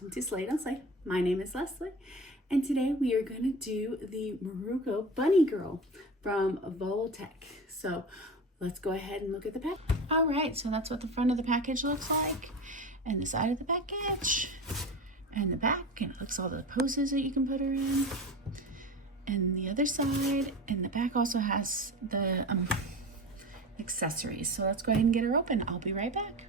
welcome to Slade on Slade. My name is Leslie, and today we are going to do the Mirko Bunny Girl from Revoltech. So let's go ahead and look at the pack. All right, so that's what the front of the package looks like, and the side of the package, and the back, and it looks all the poses that you can put her in, and the other side, and the back also has the accessories. So let's go ahead and get her open. I'll be right back.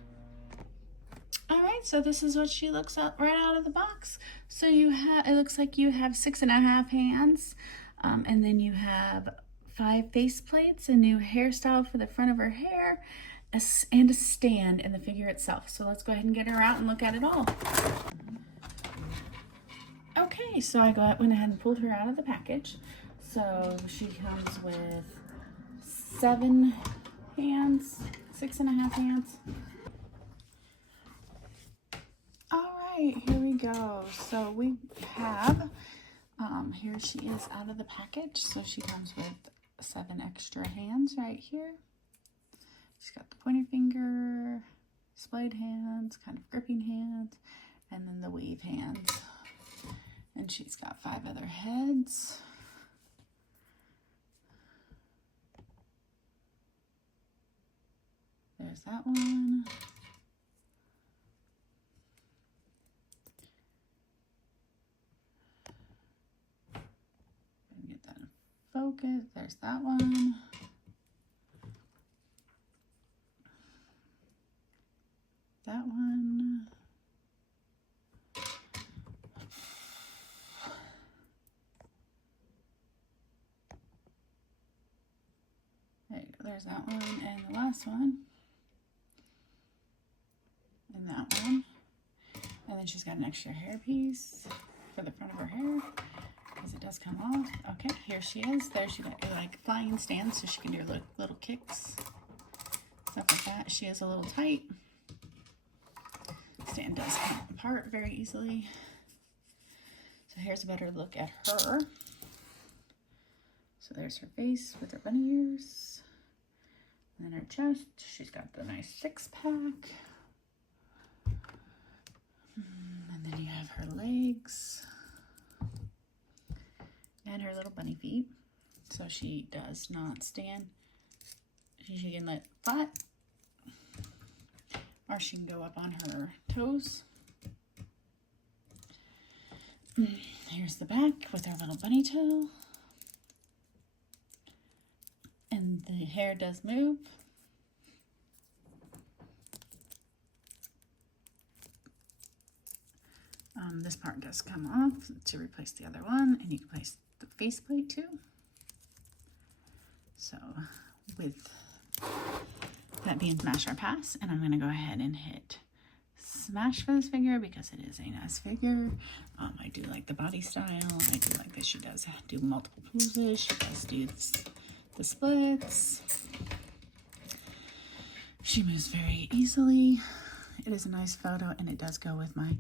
All right, so this is what she looks like right out of the box. So it looks like you have 6.5 hands, and then you have 5 face plates, a new hairstyle for the front of her hair, and a stand in the figure itself. So let's go ahead and get her out and look at it all. Okay, so I went ahead and pulled her out of the package. So she comes with 7 hands, 6.5 hands. Here we go. So we have, here she is out of the package. So she comes with 7 extra hands right here. She's got the pointer finger, splayed hands, kind of gripping hands, and then the wave hands. And she's got 5 other heads. There's that one. Focus, there's that one. That one. There you go, there's that one, and the last one. And that one. And then she's got an extra hairpiece for the front of her hair, because it does come off. Okay, here she is. There she got her like flying stand, so she can do her little kicks, stuff like that. She is a little tight. Stand does come apart very easily. So here's a better look at her. So there's her face with her bunny ears, and then her chest. She's got the nice 6-pack. And then you have her legs and her little bunny feet. So she does not stand. She can let flat, or she can go up on her toes. Here's the back with her little bunny tail. And the hair does move. This part does come off to replace the other one, and you can place the faceplate too. So with that being smash or pass, and I'm going to go ahead and hit smash for this figure because it is a nice figure. I do like the body style. I do like that she does do multiple poses. She does do the splits. She moves very easily. It is a nice photo, and it does go with my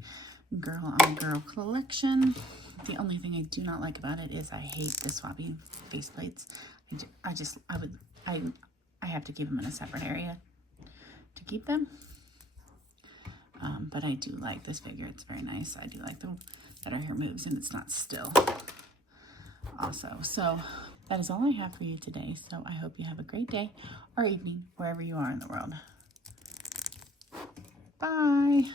girl on girl collection. The only thing I do not like about it is I hate the swappy faceplates. I have to keep them in a separate area to keep them. But I do like this figure. It's very nice. I do like that her hair moves and it's not still also. So that is all I have for you today. So I hope you have a great day or evening wherever you are in the world. Bye.